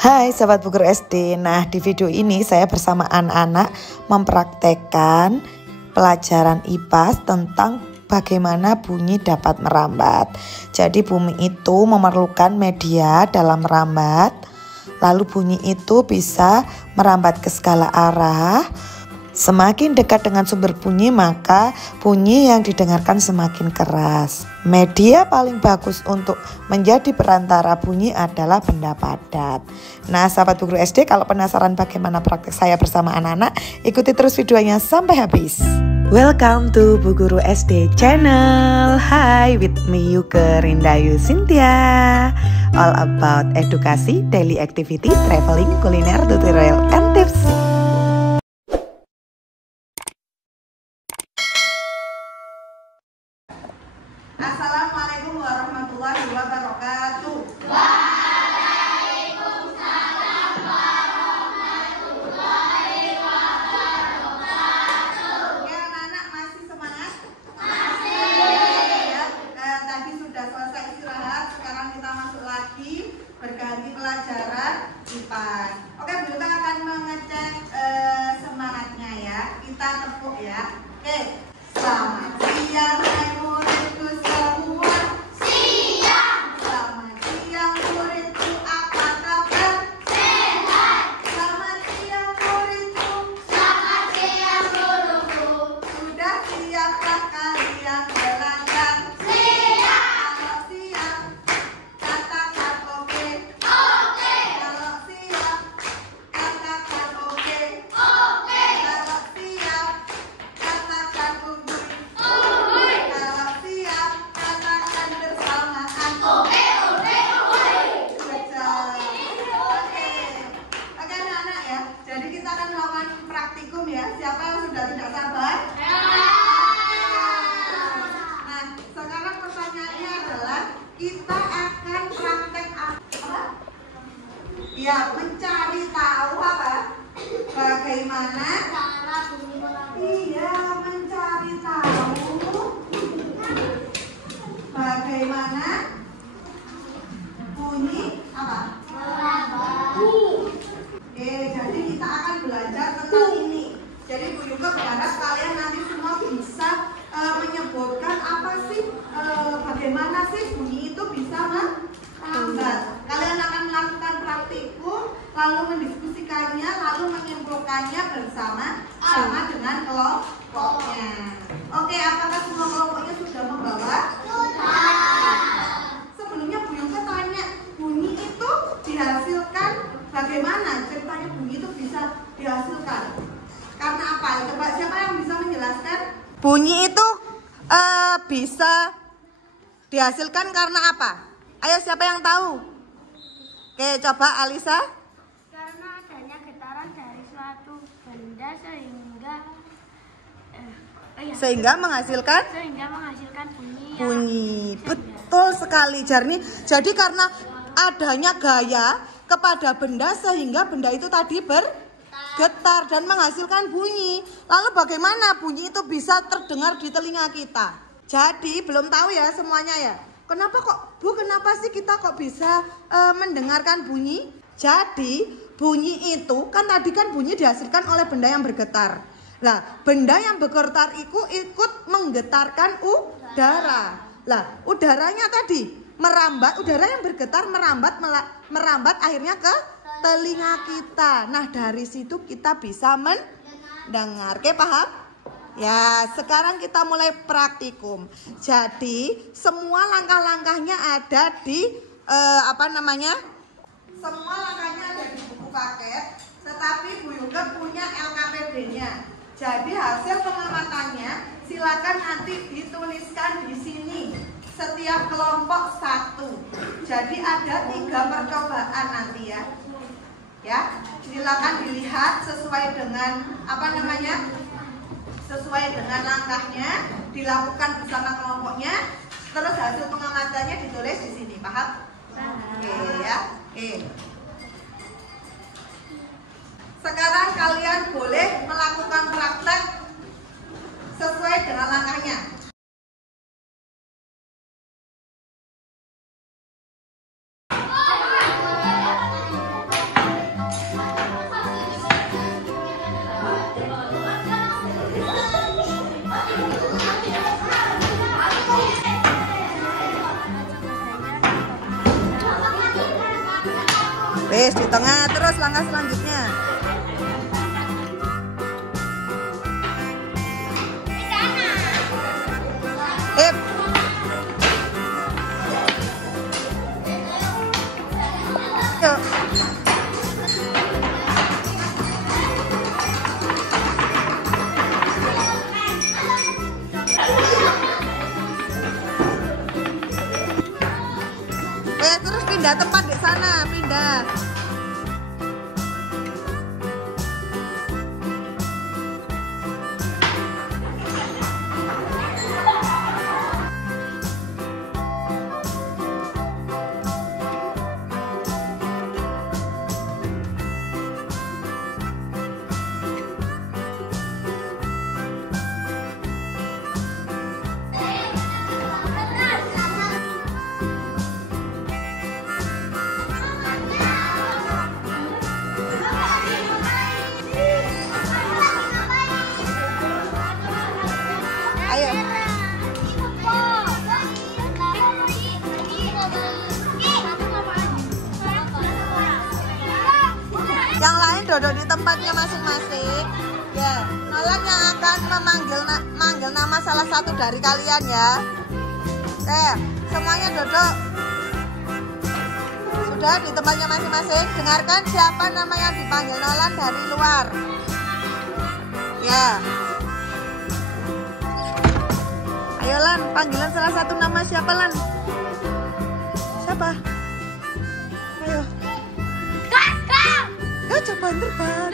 Hai Sobat Bu Guru SD, nah di video ini saya bersama anak-anak mempraktekkan pelajaran IPA tentang bagaimana bunyi dapat merambat. Jadi bunyi itu memerlukan media dalam merambat, lalu bunyi itu bisa merambat ke segala arah. Semakin dekat dengan sumber bunyi maka bunyi yang didengarkan semakin keras. Media paling bagus untuk menjadi perantara bunyi adalah benda padat. Nah sahabat Bu Guru SD, kalau penasaran bagaimana praktek saya bersama anak-anak, ikuti terus videonya sampai habis. Welcome to Bu Guru SD channel. Hi, with me Yuke Rindayu Cynthia. All about edukasi, daily activity, traveling, kuliner, tutorial, and tips. Assalamualaikum warahmatullahi wabarakatuh. Waalaikumsalam warahmatullahi wabarakatuh. Oke anak-anak, masih semangat? Masih. Ya, tadi sudah selesai istirahat, sekarang kita masuk lagi berganti pelajaran IPA. Oke, kita akan mengecek semangatnya ya. Kita tepuk ya. Oke, selamat siang muridku semua. Siang. Selamat siang muridku, apa kabar? Sehat. Selamat siang muridku. Selamat siang guruku. Sudah siapkah kalian belajar? Siap. Kalau siap, katakan oke. Oke. Kalau siap, katakan oke. Oke. Kalau siap, katakan unggul. Uhuy. Kalau siap, katakan bersamaan. Oke. Good job. Oke, anak-anak ya. Jadi kita akan melakukan praktikum ya. Siapa yang sudah tidak sabar? Nah, sekarang pertanyaannya adalah kita akan praktek apa? Ya, mencari tahu apa? Bagaimana? Cara bunyi merambat. Iya, mencari tahu bagaimana bunyi apa? Oke, jadi kita akan belajar tentang ini. Jadi Bu Yuka berharap kalian nanti semua bisa menyebutkan apa sih, bagaimana sih bunyi itu bisa merambat. Kalian akan melakukan praktikum, lalu mendiskusikannya, lalu menyimpulkannya bersama dengan kelompoknya. Oke, apakah semua kelompoknya sudah membawa? Sebelumnya Bu Yuka tanya, bunyi itu dihasilkan bagaimana? Ceritanya bunyi itu bisa dihasilkan karena apa? Coba siapa yang bisa menjelaskan? Bunyi itu bisa dihasilkan karena apa? Ayo siapa yang tahu? Oke, coba Alisa. Karena adanya getaran dari suatu benda Sehingga menghasilkan bunyi. bunyi. Betul sekali Jarni. Jadi karena adanya gaya kepada benda sehingga benda itu tadi bergetar dan menghasilkan bunyi. Lalu bagaimana bunyi itu bisa terdengar di telinga kita? Jadi belum tahu ya semuanya ya. Kenapa sih kita kok bisa mendengarkan bunyi? Jadi bunyi itu kan tadi kan bunyi dihasilkan oleh benda yang bergetar. Nah, benda yang bergetar itu ikut menggetarkan udara. Lah, udaranya tadi merambat, udara yang bergetar merambat akhirnya ke telinga kita. Nah, dari situ kita bisa mendengar. Oke, paham? Ya, sekarang kita mulai praktikum. Jadi, semua langkah-langkahnya ada di Semua langkahnya ada di buku paket, tetapi Bu Yuga punya LKPD-nya. Jadi hasil pengamatannya silakan nanti dituliskan di sini. Setiap kelompok satu. Jadi ada 3 percobaan nanti ya. Ya, silakan dilihat sesuai dengan sesuai dengan langkahnya, dilakukan bersama kelompoknya. Terus hasil pengamatannya ditulis di sini, paham? Oke ya. Oke. Sekarang kalian boleh melakukan praktek sesuai dengan langkahnya. Wes di tengah, terus langkah selanjutnya. Yuk. Terus pindah tempat di sana, pindah. Ayo. Yang lain duduk di tempatnya masing-masing. Ya, Nolan yang akan memanggil nama salah satu dari kalian ya. Oke, semuanya duduk. Sudah di tempatnya masing-masing. Dengarkan siapa nama yang dipanggil Nolan dari luar. Ya. Ayo Lan, panggilan salah satu nama siapa Lan? Siapa? Ayo. Kakak. Coba terbang.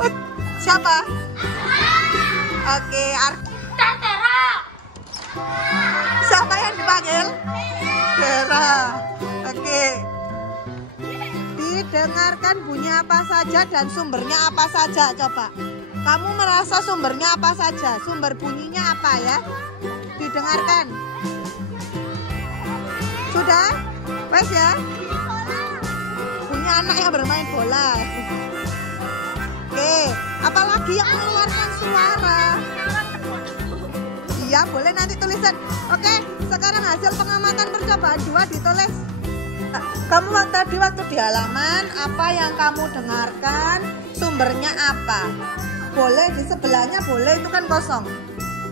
Oh, siapa? Oke, Tera. siapa yang dipanggil? Tera. Oke. Didengarkan bunyi apa saja dan sumbernya apa saja, coba. Kamu merasa sumbernya apa saja? Sumber bunyinya apa ya? Didengarkan. Sudah? Wes ya? Bunyi anak yang bermain bola. Oke, apalagi yang mengeluarkan suara? Iya, boleh nanti tulisan. Oke, sekarang hasil pengamatan percobaan 2 ditulis. Kamu waktu di halaman, apa yang kamu dengarkan? Sumbernya apa? Boleh di sebelahnya, boleh itu kan kosong.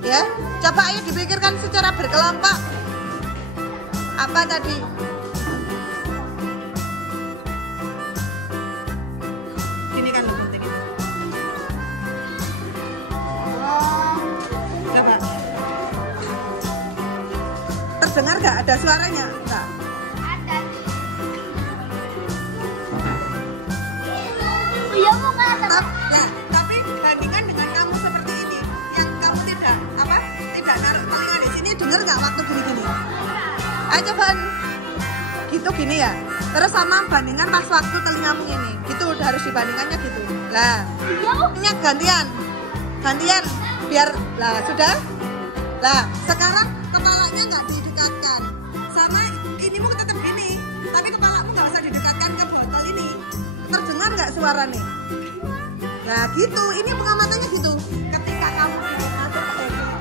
Ya, coba ayo dipikirkan secara berkelompok. Apa tadi? Ini kan penting. Coba. Terdengar nggak? Ada suaranya? Enggak. Iya mau kata. Ya, tapi bandingkan dengan kamu seperti ini, yang kamu tidak naruh telinga di sini, dengar nggak waktu gini-gini? Ayo coba gitu gini ya. Terus sama bandingkan pas waktu telingamu ini, gitu udah harus dibandingkannya gitu. Lah, ini gantian, biar lah sudah. Lah, sekarang kepalanya nggak didekatkan, sama inimu tetap gini, tapi kepalamu nggak usah didekatkan ke botol ini. Terdengar nggak suara nih? Nah gitu, ini pengamatannya gitu. Ketika kamu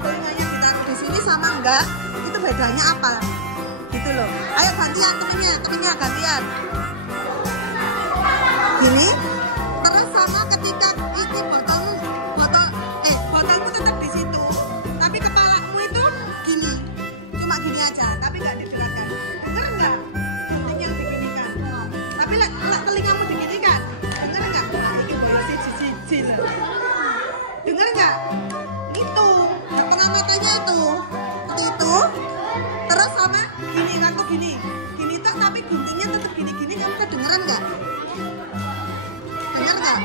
telinganya ditaruh di sini sama enggak, itu bedanya apa? Gitu loh. Ayo gantian temennya gantian. Gini, terus sama ketika ini botolmu tetap di situ, tapi kepalamu itu gini, cuma gini aja, tapi nggak didekatkan. Dengar nggak? Guntingnya diginikan. Tapi telingamu diginikan. Dengar nggak? Ini boleh siji. Dengar nggak? Itu, nah, pengamatannya itu, seperti itu. Terus sama gini, ngaku gini tuh, tapi guntingnya tetap gini. Kamu kedengeran nggak? Dengar nggak?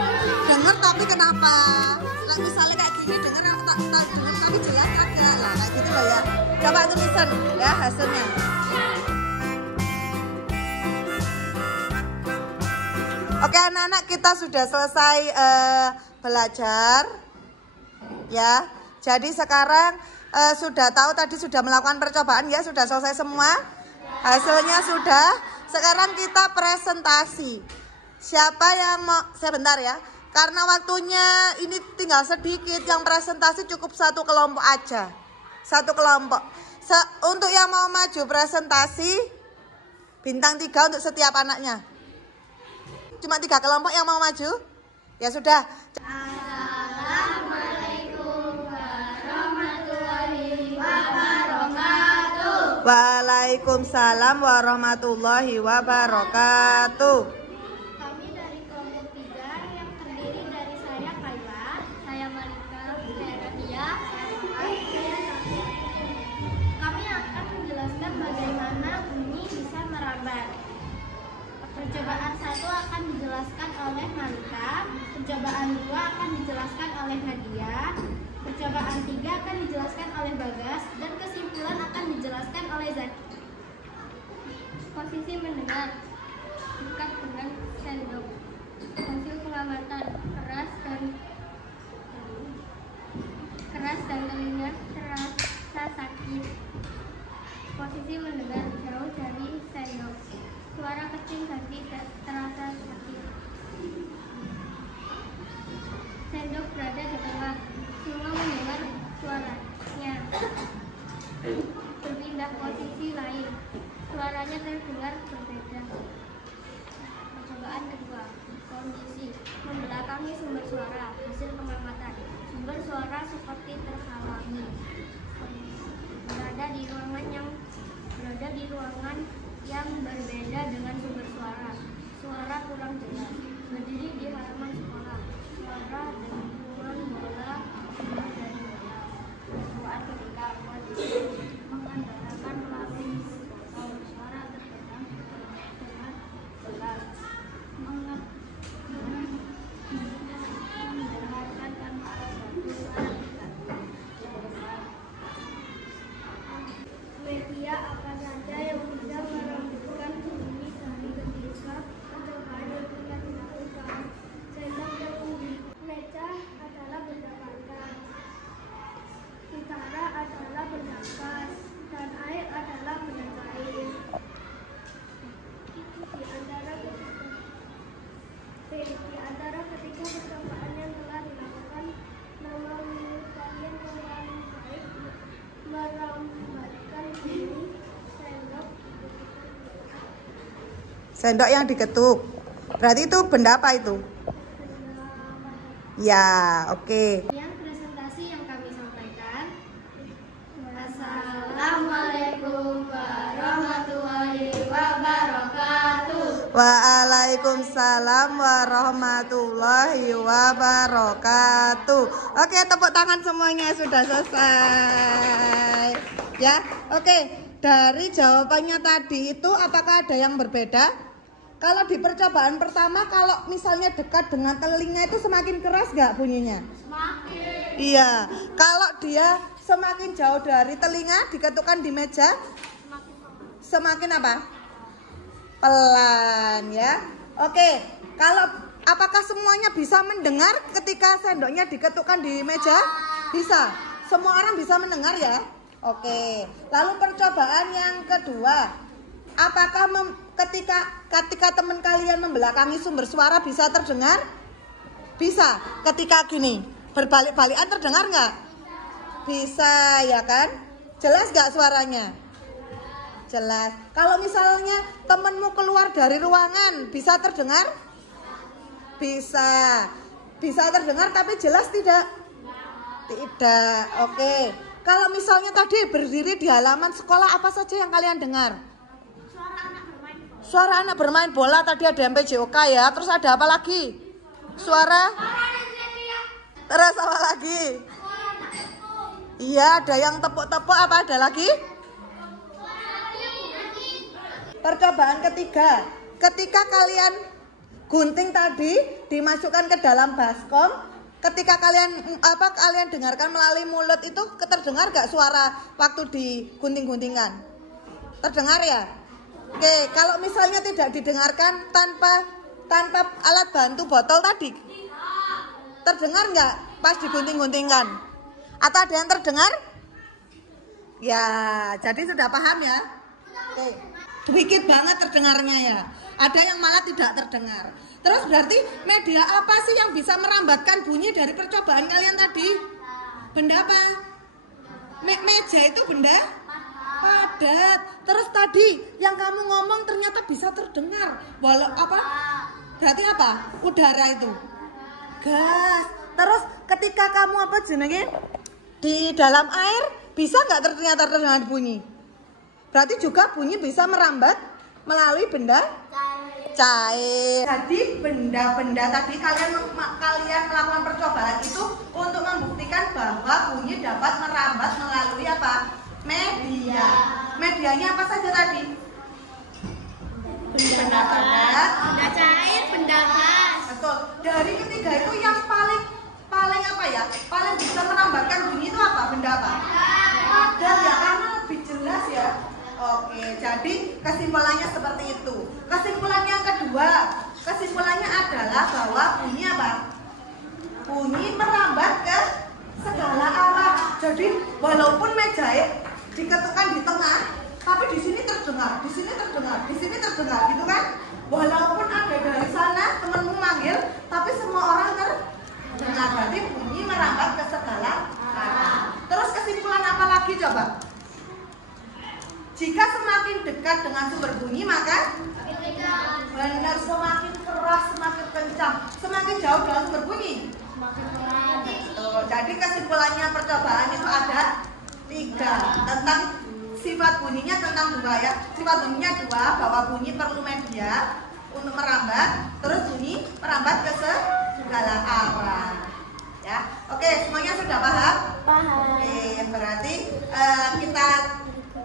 Dengar tapi kenapa? Lah misalnya kayak gini dengar tapi jelas aja lah, kayak gitu loh ya. Coba tulisan ya hasilnya. Oke anak-anak, kita sudah selesai belajar ya. Jadi sekarang sudah tahu, tadi sudah melakukan percobaan ya, sudah selesai semua. Hasilnya sudah. Sekarang kita presentasi. Siapa yang mau, sebentar ya, karena waktunya ini tinggal sedikit, yang presentasi cukup satu kelompok aja. Satu kelompok. Untuk yang mau maju presentasi, Bintang 3 untuk setiap anaknya. Cuma 3 kelompok yang mau maju? Ya sudah. Assalamualaikum warahmatullahi wabarakatuh. Waalaikumsalam warahmatullahi wabarakatuh. Kami dari kelompok 3 yang terdiri dari saya Kayla, saya Malika, saya Radia, saya Nafi. Kami akan menjelaskan bagaimana bunyi bisa merambat. Percobaan 1 akan dijelaskan oleh Malika, percobaan 2 akan dijelaskan oleh Nadia, percobaan 3 akan dijelaskan oleh Bagas, dan kesimpulan akan dijelaskan oleh Zaki. Posisi mendengar dekat dengan sendok. Hasil pengamatan keras dan telinga terasa sakit. Posisi mendengar jauh dari sendok. Suara kecil dan tidak terasa sakit. Sendok berada di tengah. Semua mendengar suaranya. Berpindah posisi lain. Suaranya terdengar berbeda. Percobaan kedua. Kondisi membelakangi sumber suara. Hasil pengamatan. Sumber suara seperti terhalangi. Berada di ruangan yang berbeda dengan sumber suara. Suara kurang jelas. Berdiri di halaman sekolah. Suara dentuman bola keluar dari bola. Percobaan ketiga. Kondisi mengandalkan melalui botol. Suara terdengar dengan jelas. Mendengarkan tanpa alat bantu. Suara tidak terdengar. Media apa saja yang bisa merambutkan bunyi dari ketika percobaan yang tidak dilakukan. Sendok dan meja adalah benda padat. Gitara adalah benda kas dan air adalah benda cair. Di antara ketiga percobaan yang telah dilakukan, nama menurut kalian yang paling baik merambatkan bunyi sendok. Sendok yang diketuk. Berarti itu benda apa itu? Ya, oke. Yang presentasi yang kami sampaikan. Assalamualaikum warahmatullahi wabarakatuh. Waalaikumsalam warahmatullahi wabarakatuh. Oke, tepuk tangan semuanya, sudah selesai. Ya, oke. Dari jawabannya tadi itu apakah ada yang berbeda? Kalau di percobaan pertama, kalau misalnya dekat dengan telinga itu semakin keras nggak bunyinya? Semakin. Iya. Kalau dia semakin jauh dari telinga, diketukkan di meja, semakin apa? Pelan, ya. Oke. Kalau apakah semuanya bisa mendengar ketika sendoknya diketukkan di meja? Bisa. Semua orang bisa mendengar ya? Oke. Lalu percobaan yang kedua, apakah ketika teman kalian membelakangi sumber suara bisa terdengar? Bisa. Ketika gini, berbalik-balikan terdengar nggak? Bisa, ya kan? Jelas nggak suaranya? Jelas. Kalau misalnya temenmu keluar dari ruangan, bisa terdengar? Bisa. Bisa terdengar tapi jelas tidak? Tidak. Oke. Kalau misalnya tadi berdiri di halaman sekolah, apa saja yang kalian dengar? Suara anak bermain bola, tadi ada MPJOK ya. Terus ada apa lagi? Suara? Terus apa lagi? Iya, ada yang tepuk-tepuk, apa ada lagi? Percobaan ketiga, ketika kalian gunting tadi dimasukkan ke dalam baskom, ketika kalian dengarkan melalui mulut itu terdengar gak suara waktu digunting-guntingan? Terdengar ya? Oke, kalau misalnya tidak didengarkan tanpa alat bantu botol tadi, terdengar nggak pas digunting-guntingkan? Atau ada yang terdengar? Ya, jadi sudah paham ya? Oke, sedikit banget terdengarnya ya. Ada yang malah tidak terdengar. Terus berarti media apa sih yang bisa merambatkan bunyi dari percobaan kalian tadi? Benda apa? Meja itu benda Padat. Terus tadi yang kamu ngomong ternyata bisa terdengar. Walau apa? Berarti apa? Udara itu. Gas. Terus ketika kamu apa jenenge di dalam air bisa nggak ternyata terdengar bunyi? Berarti juga bunyi bisa merambat melalui benda cair. Jadi benda-benda tadi kalian melakukan percobaan itu untuk membuktikan bahwa bunyi dapat merambat melalui apa? Media. Medianya apa saja tadi? Benda padat, Benda cair, benda gas. betul. Dari ketiga itu yang paling apa ya? Paling bisa merambatkan bunyi itu apa? Benda apa? Padat ya, karena lebih jelas ya. Oke, jadi kesimpulannya seperti itu. Kesimpulan yang kedua, kesimpulannya adalah bahwa bunyi apa? Bunyi merambat ke segala arah. Jadi walaupun meja diketukkan di tengah, tapi di sini terdengar, di sini terdengar, di sini terdengar, gitu kan? Walaupun ada dari sana temenmu manggil, tapi semua orang terdengar. Berarti bunyi merambat ke segala arah. Terus kesimpulan apa lagi coba? Jika semakin dekat dengan sumber bunyi maka benar, semakin keras, semakin kencang. Semakin jauh dengan sumber bunyi semakin keras. Jadi kesimpulannya percobaan itu ada 3 tentang sifat bunyinya, tentang 2 ya. Sifat bunyinya 2, bahwa bunyi perlu media untuk merambat, terus bunyi merambat ke segala arah. Ya, oke, semuanya sudah paham? Paham. Oke, berarti kita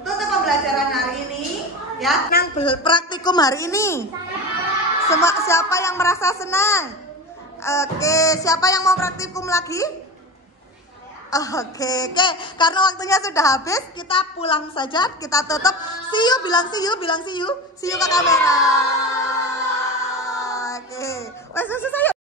tutup pembelajaran hari ini ya. Yang praktikum hari ini siapa yang merasa senang? Oke, siapa yang mau praktikum lagi? Oke, karena waktunya sudah habis, kita pulang saja, kita tutup. See you, bilang see you ke kamera. Oke, wes selesai.